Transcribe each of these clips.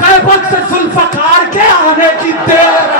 खैबर से जुल्फकार के आने की देर।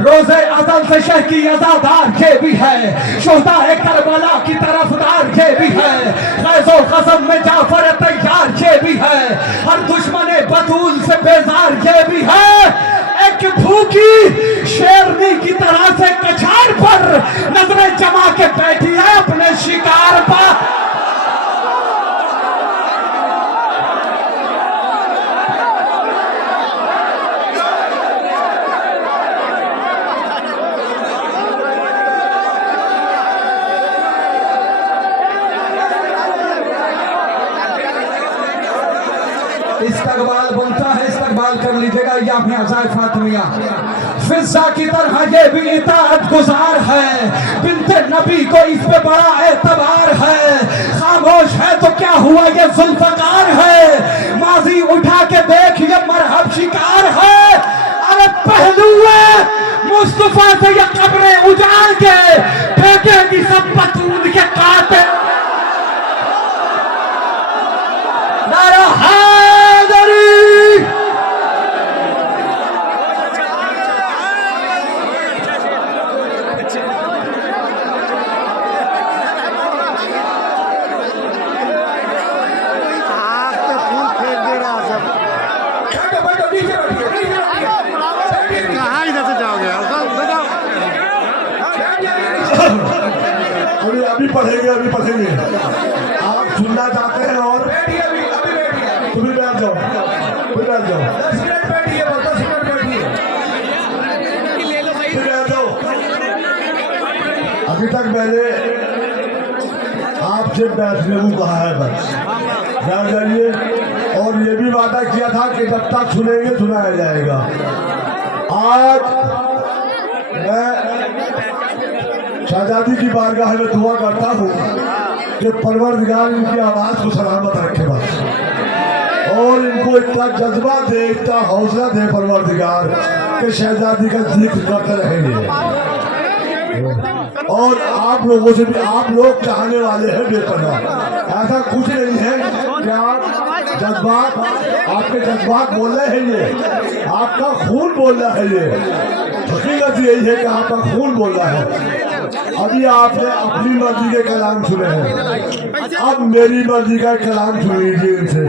रोज़े अज़ल से शह की अज़ादार ये भी है, शोहदा करबला की तरफदार ये भी है, ग़ैज़ो ग़ज़ब में जाफ़र तैयार ये भी है, हर दुश्मन बतूल से बेजार ये भी है। एक भूखी शेरनी की तरह से कछार पर नजरें जमा के बैठी है अपने शिकार पर। इस्तकबाल बनता है, इस्तकबाल कर लीजिएगा। ये अपने अज़ाए फातिमिया फिजा की तरह ये भी इताअत गुजार है, बिन्ते नबी को इस पे बड़ा एतबार है। खामोश है तो क्या हुआ ये जुल्फ़कार है, माजी उठा के देख ये मरहब शिकार है। अरे पहलुए मुस्तफा से ये कब्रें उजाड़ के फेंकेगी सब बतूल के काटे। नारा अभी पढ़ेंगे आप सुनना चाहते हैं और तुम भी बैठ जाओ, 10 मिनट बैठिए, 10 मिनट बैठिए, बैठ जाओ। अभी तक मैंने आपसे बैठने को कहा है, बस बैठ जाइए। और ये भी वादा किया था कि जब तक सुनेंगे सुनाया जाएगा। आज मैं शहजादी की बारगाह में दुआ करता हूँ कि परवरदिगार इनकी आवाज़ को सलामत रखे बस, और इनको इतना जज्बा दे, इतना हौसला दे परवरदिगार कि शहजादी का जिक्र करते रहेंगे। और आप लोगों से भी, आप लोग चाहने वाले हैं बेपनाह, ऐसा कुछ नहीं है कि आप जज्बात, आपके जज्बात बोल रहे हैं, ये आपका खून बोल रहा है। ये हकीकत यही है कि आपका खून बोल रहा है। अभी आपने अपनी मर्जी के कलाम सुने हैं, अब मेरी मर्जी का कलाम सुन लीजिए इनसे,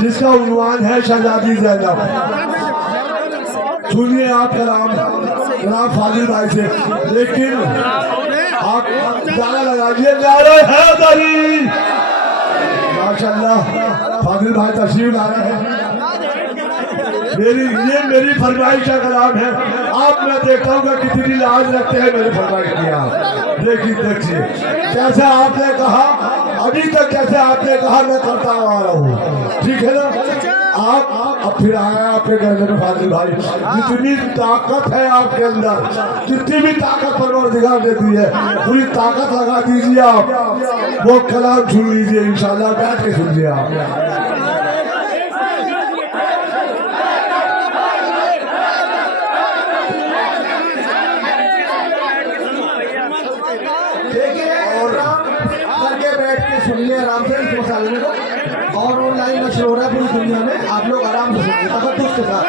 जिसका उन्वान है शहजादी ज़ैनब। सुनिए आप कलाम जनाब फाजिल भाई से, लेकिन आप गाना लगाइए नारे हैदरी। माशाल्लाह फाजिल भाई तशरीफ ला रहे हैं। मेरी फरमाइश का कलाम है। आप मैं देखता हूँ कितनी लाज रखते हैं मेरी फरमाइश की। आप देखिए कैसे आपने कहा, अभी तक कैसे आपने कहा मैं करता आ रहा हूँ, ठीक है ना। आप अब फिर आया आपके कहने में फाजिल भाई, जितनी ताकत है आपके अंदर, जितनी भी ताकत परवरदिगार देती है, पूरी ताकत लगा दीजिए आप। वो कलाम सुन लीजिए, इंशाल्लाह बैठ के सुनिए आप। सुनिए आराम से इस मसाले को, और ऑनलाइन नशर हो रहा है पूरी दुनिया में, आप लोग आराम से सुनिए तबद्दुस के साथ।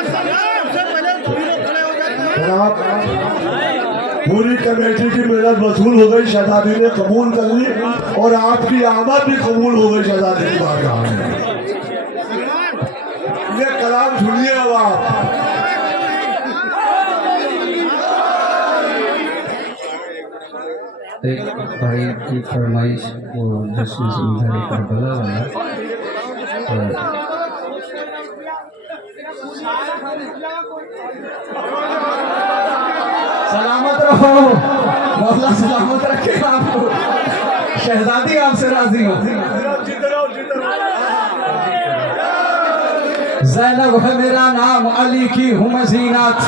पूरी कमेटी की मेहनत वसूल हो गई, शहजादी ने कबूल कर ली, और आपकी आमद भी कबूल हो गई शहजादी की बारगाह में। ये कलाम सुनिए अब आप। एक भाई की फरमाइश वो जश्न सिंह करबला वाला, सलामत रहो, मौला सलामत रखे आपको। शहजादी आपसे राजी हो। ज़ैनब है मेरा नाम, अली की हूँ मैं ज़ीनत।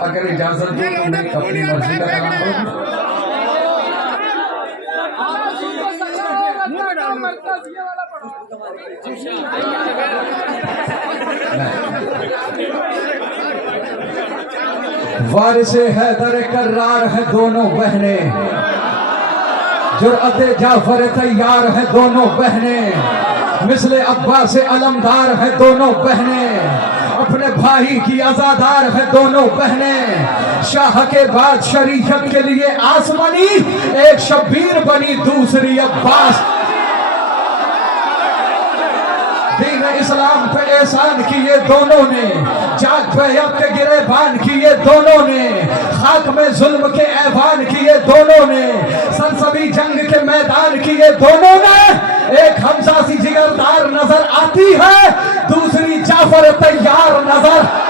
अगर इजाजत दो तो मैं अपनी मर्जी का काम करूँ। वारिसे हैदर कर्रार है दोनों बहने, जुर्अते जाफर तैयार है दोनों बहने, मिसले अब्बास अलमदार है दोनों बहने, अपने भाई की आजादार है दोनों बहने। शाह के बाद शरीयत के लिए आसमानी, एक शब्बीर बनी दूसरी अब्बास। दीन इस्लाम पे एहसान किए दोनों ने, जाग बैयत के गिरेबान किए दोनों ने, खाक में जुल्म के ऐवान किए दोनों ने, सरसबी जंग के मैदान किए दोनों ने। एक हमजा सी जिगरदार नजर आती है, दूसरी जाफर तैयार नजर।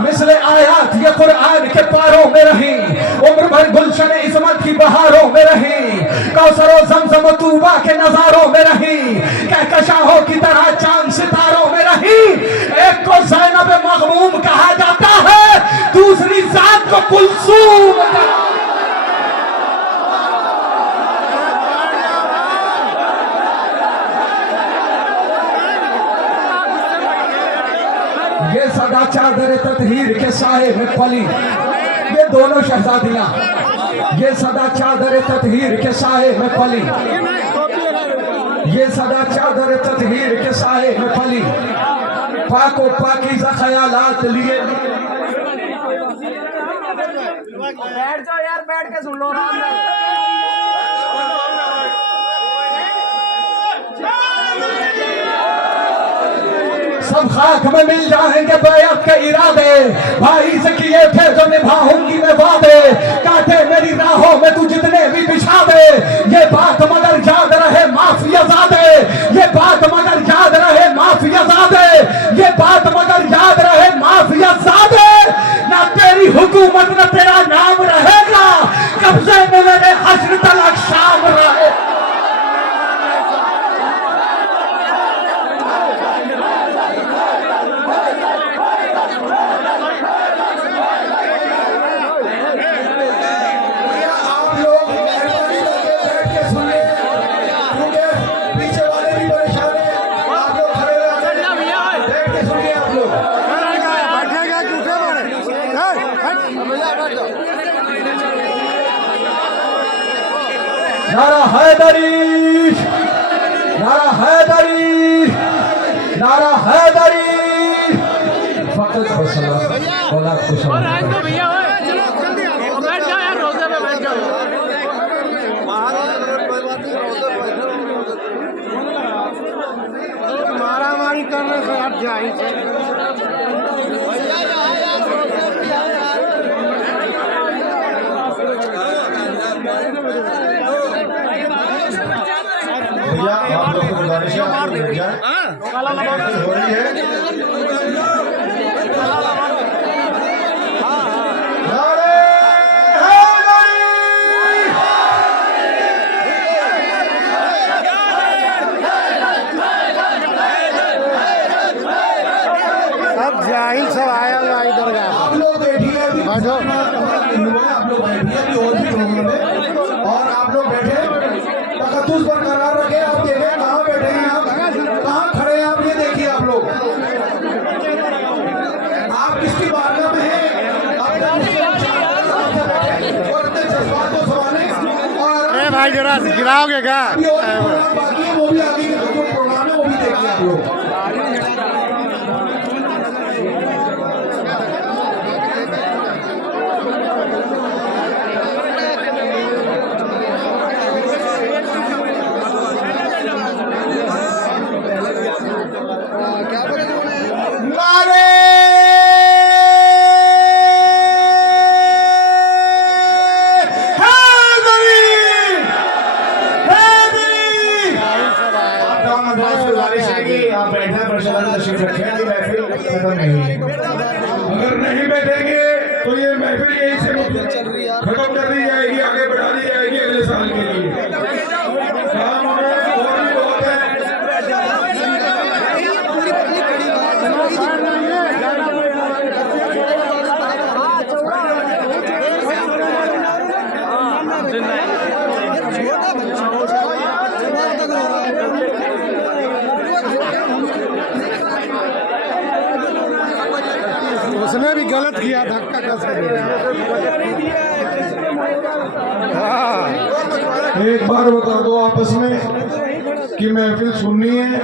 मिसले आयात ये कुरान के पारों में रही, उम्र भर गुलशन इस्मत की बहारों में रही, कौसरो जमजम तूबा के नजारों में रही, कहकशाहों की तरह चांद सितारों में रही। एक को ज़ैनब मग़मूम कहा जाता है, दूसरी जात को कुलसूम। ये सदा चादर ततहीर के साए में पली, ये दोनों शहजादियां, ये सदा चादर ततहीर के साए में पली, ये सदा चादर ततहीर के साए में पली, पाको पाकीज़ा ख्यालात लिए। बैठ जाओ यार, बैठ के सुन लो आराम से। सब खाक में मिल जाएंगे बैयत के इरादे, भाई से किए थे जो निभाऊंगी मैं वादे, काटे मेरी राहों में तू जितने भी बिछा दे। ये बात मगर याद रहे माफिया ज़ादे, ये बात मगर याद रहे माफिया ज़ादे, ये बात मगर याद रहे माफिया ज़ादे। ना तेरी हुकूमत ना तेरा नाम रहेगा, कब्जे में मेरे हश्र तलक शाम रहे। नारा हैदरी, नारा हैदरी, नारा हैदरी। फकत फसला औलाद को समझ। भैया बैठ जाओ यार, रोज़े पे बैठ जाओ। मारामारी करने से हट जाए। भैया आप लोग को गुजारिश है, आप लोग बैठ जाएं। हो रही है। नारे हैदरी! सब जाहिल सब आया हुआ इधर का। आप लोग बैठिए, अभी बैठो। आप लोग बैठिए, अभी और भी प्रोग्राम है और आप लोग बैठे तकद्दुस बरकरार रखे। आप देखें कहाँ बैठे हैं, आप कहाँ खड़े हैं, आप ये देखिए। आप लोग आप किसकी बारगाह में हैं, और अपने जज्बात को संभालें। और अरे भाई जरा गिराओगे क्या? अभी और भी प्रोग्राम बाकी है, वो भी आगे के जो प्रोग्राम है वो भी देखिए आप लोग। आप बैठना प्रशासन तशरीफ रखें कि महफिल खत्म नहीं है। अगर नहीं बैठेंगे तो ये महफिल यहीं से खत्म कर दी जाएगी, आगे बढ़ा दी जाएगी अगले साल के लिए। काम हमें और भी बहुत है। छोटा बच्चा ने भी गलत किया, धक्का कस के एक बार बता दो आपस में कि महफिल सुननी है,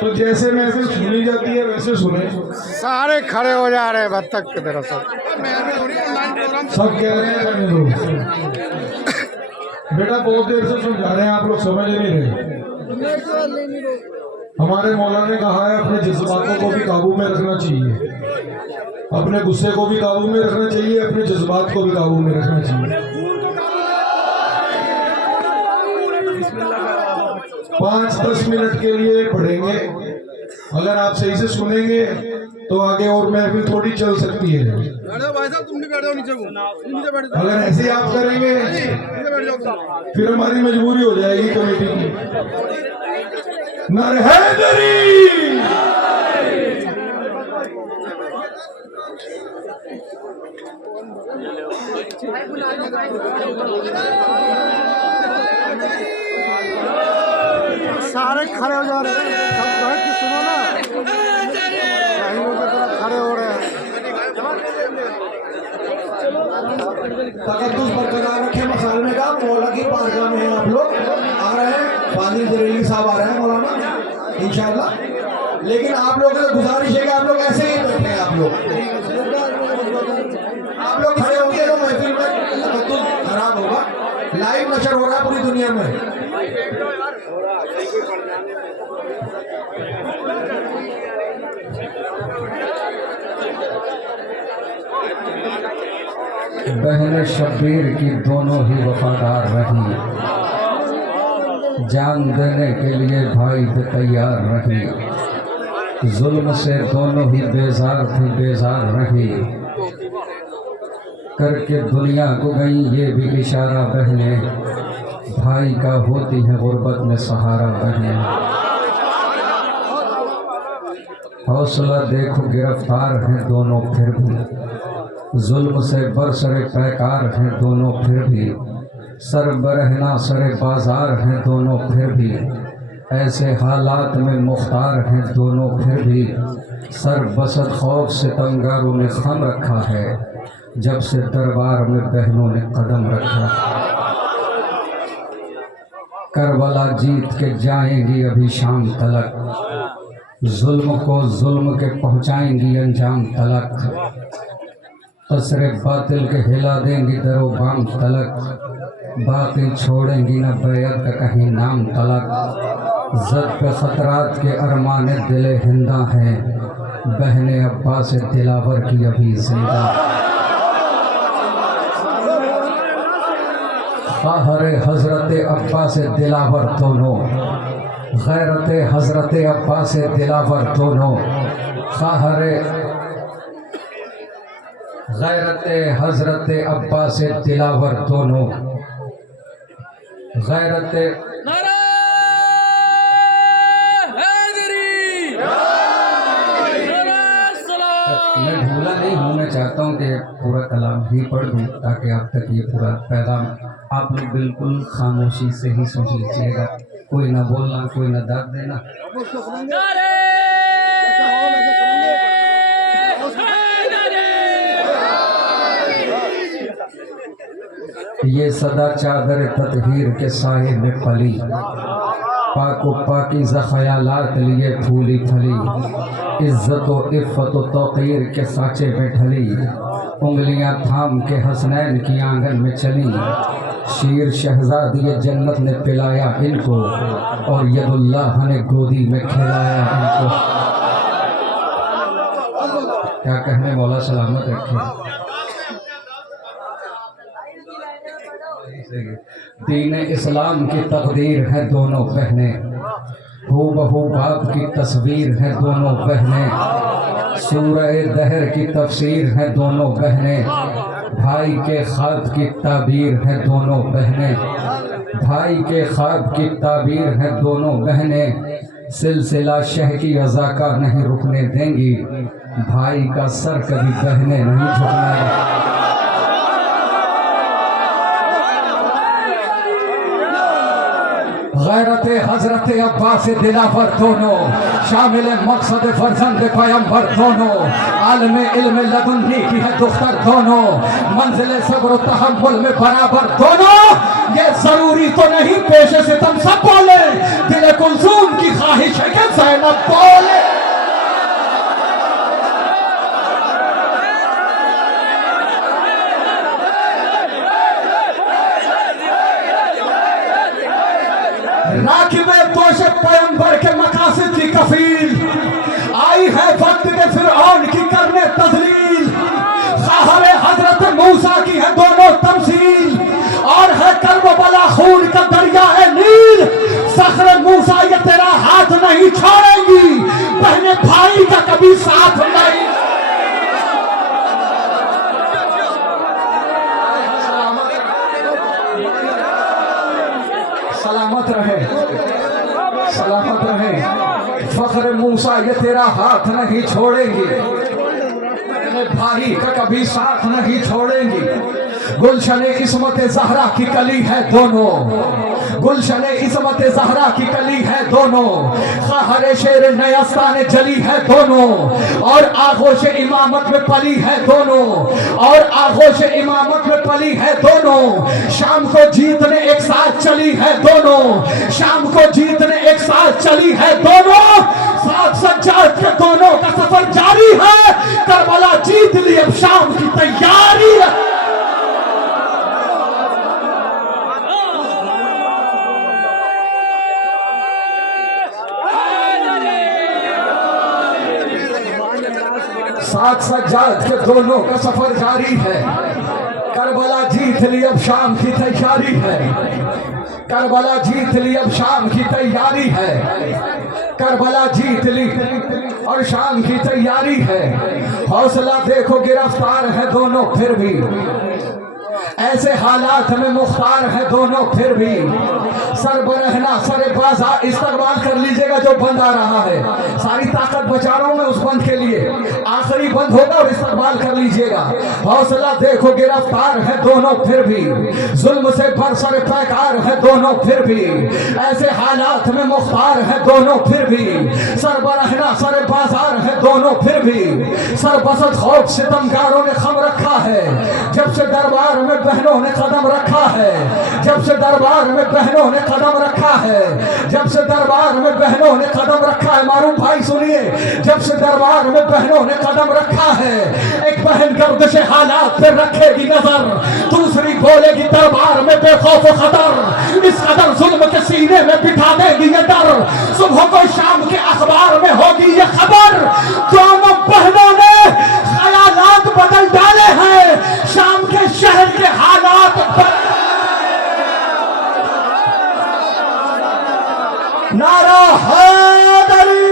तो जैसे महफिल सुनी जाती है वैसे सुने। सारे खड़े हो जा रहे हैं बत्तख की तरह सब कह रहे हैं रहने दो। बेटा बहुत देर से समझा रहे हैं, आप लोग समझ नहीं रहे। हमारे मौला ने कहा है अपने जज्बातों को भी काबू में रखना चाहिए, अपने गुस्से को भी काबू में रखना चाहिए, अपने जज्बात को भी काबू में रखना चाहिए। 5-10 मिनट के लिए पढ़ेंगे, अगर आप सही से सुनेंगे तो आगे और महफिल थोड़ी चल सकती है। अगर ऐसे ही आप करेंगे फिर हमारी मजबूरी हो जाएगी कमेटी की। नारे हैदरी, सारे खड़े हो जा रहे हैं, सब बैठ के सुनो ना, शाहीनों की तरह खड़े हो रहे हैं। तकद्दुस बरकरार रखे मसालमे का। मौला की बारगाह में आप लोग आ रहे हैं, फाजिल जरेली साहब आ रहे हैं मौलाना इंशाअल्लाह। लेकिन आप लोगों से गुजारिश है कि आप लोग ऐसे ही बैठे हैं। आप लोग खड़े होंगे तो महफिल में तकद्दुस खराब होगा। लाइव नशर हो रहा है पूरी दुनिया में। बहन शब्बीर की दोनों ही वफादार रही, जान देने के लिए भाई पे तैयार रही, जुल्म से दोनों ही बेजार थी बेजार रही, करके दुनिया को गई ये भी इशारा बहने, भाई का होती है गुर्बत में सहारा बहने। हौसला देखो गिरफ्तार हैं दोनों फिर भी, जुल्म से बरसरे पैकार हैं दोनों फिर भी, सर बरहना सरे बाजार हैं दोनों फिर भी, ऐसे हालात में मुख्तार हैं दोनों फिर भी, सर बसत खौफ से तंगारों ने खम रखा है, जब से दरबार में बहनों ने कदम रखा। करबला जीत के जाएंगी अभी शाम तलक, जुल्म को जुल्म के पहुंचाएंगी अंजाम तलक, असरे बातिल के हिला देंगी दरो बाम तलक, बाकी छोड़ेंगी न बैत का कहीं नाम तलक, जद पे खतरात के अरमान दिले हिंदा हैं, बहने अब्बास दिलावर की अभी जिंदा। ख़ाहरे हजरत अब्बास दिलावर दोनों, गैरत हजरत अब्बास दिलावर दोनों, ख़ाहरे गैरत हजरत अब्बास दिलावर दोनों, गैरत मैं भूला नहीं हूँ। मैं चाहता हूँ कि पूरा कलाम ही पढ़ दूँ ताकि आप तक ये पूरा पैगाम आप लोग बिल्कुल खामोशी से ही सुन लीजिएगा, कोई ना बोलना, कोई ना दाद देना। ये सदा चादर ततहीर के साये में पली, पाको पाकीज़ा ख़यालात लिए फूली फली, इज़्ज़त व इफ़्फ़त व तौक़ीर के सांचे में ढली, उंगलियां थाम के हसनैन की आंगन में चली, शीर शहज़ादी जन्नत ने पिलाया इनको, और यदुल्लाह ने गोदी में खिलाया इनको। क्या कहने, मौला सलामत रखे। दीन इस्लाम की तकदीर है दोनों बहनें, हूबहू बाप की तस्वीर है दोनों बहनें, सूरह दहर की तफसीर है दोनों बहनें, भाई के ख्वाब की ताबीर है दोनों बहनें, भाई के ख्वाब की ताबीर है दोनों बहनें, सिलसिला शह की अज़ा का नहीं रुकने देंगी, भाई का सर कभी बहनें नहीं झुकने। गैरत हजरत अब्बास दिलावर दोनों, शामिल मकसद फर्जंद पैगंबर दोनों, आलम इल्म लदुन्नी की है दुख्तर दोनों, मंजिल सब्र तहम्मुल में बराबर दोनों। ये जरूरी तो नहीं पेशे से तुम सब बोले, दिल कुलसूम की ख्वाहिश है कि ज़ैनब बोले। राकिबे दोषे पैगंबर के मकासद की कफील, आई है वक्त के फिरऔन की करने तजलील। ज़ाहरे हजरत मूसा की है दोनों तमसील, और है करबला खून का दरिया है नील। ज़ख़्र मूसा ये तेरा हाथ नहीं छोड़ेंगी, बहने भाई का कभी साथ नहीं। सलामत रहे, सलामत रहे। फ़ख्र मूसा ये तेरा हाथ नहीं छोड़ेंगे, भाई का कभी साथ नहीं छोड़ेंगी। गुलशन इस्मत ज़हरा की कली है दोनों, गुलशन इस्मत ज़हरा की कली है दोनों। ख़हर शेर नयस्तान जली है दोनों, और आगोश इमामत में पली है दोनों, और आगोश इमामत में पली है दोनों। शाम को जीतने एक साथ चली है दोनों, शाम को जीतने एक साथ चली है दोनों। साथ सज्जाद के दोनों का सफर जारी है, करबला जीत ली अब शाम की तैयारी है। साथ सज्जाद के दोनों का सफर जारी है, करबला जीत ली अब शाम की तैयारी है, करबला जीत ली अब शाम की तैयारी है, करबला जीत ली और शाम की तैयारी है। हौसला देखो गिरफ्तार है दोनों फिर भी, ऐसे हालात में मुख्तार है दोनों फिर भी। सरबरहना सर बाजा इस्तेमाल कर लीजिएगा जो बंद आ रहा है, सारी ताकत बचा रहा हूं मैं उस बंद के लिए, आखिरी बंद होगा और इस्तेमाल कर लीजिएगा। हौसला देखो गिरफ्तार है दोनों फिर भी, जुल्म से बरसर पैकार है दोनों फिर भी, ऐसे हालात में मुख्तार है दोनों फिर भी। सरबरहना सर बाजार है दोनों फिर भी, सरबसत खौफ सितमगारों ने खम रखा है, जब से दरबार में बहनों ने कदम रखा है, जब से दरबार में बहनों ने कदम रखा है, जब से दरबार में बहनों ने कदम रखा है। मारूफ भाई सुनिए, जब से दरबार में बहनों ने कदम रखा है, एक बहन गर्दिश हालात पे रखेगी नजर, दूसरी बोलेगी दरबार में बेखौफ खतर, इस कदर जुल्म के सीने में बिठा देगी ये डर, सुबह को शाम के अखबार में होगी ये खबर। दोनों बहनों ने ख्यालात बदल डाले हैं, शाम के शहर के हालात नारा हैदरी।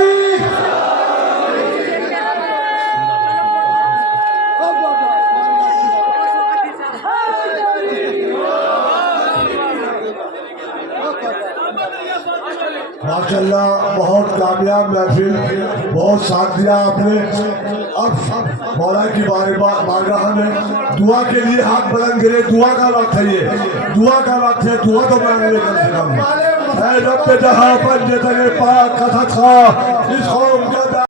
माशाल्लाह बहुत कामयाब महफिल, बहुत साथ दिया आपने। अब मौला की बारगाह में दुआ के लिए हाथ बुलंद करें, दुआ का वक्त है, ये दुआ का वक्त है, दुआ तो मांग ले कम से कम। रब जहाँ पर जतने पाक कथा था इस कौम का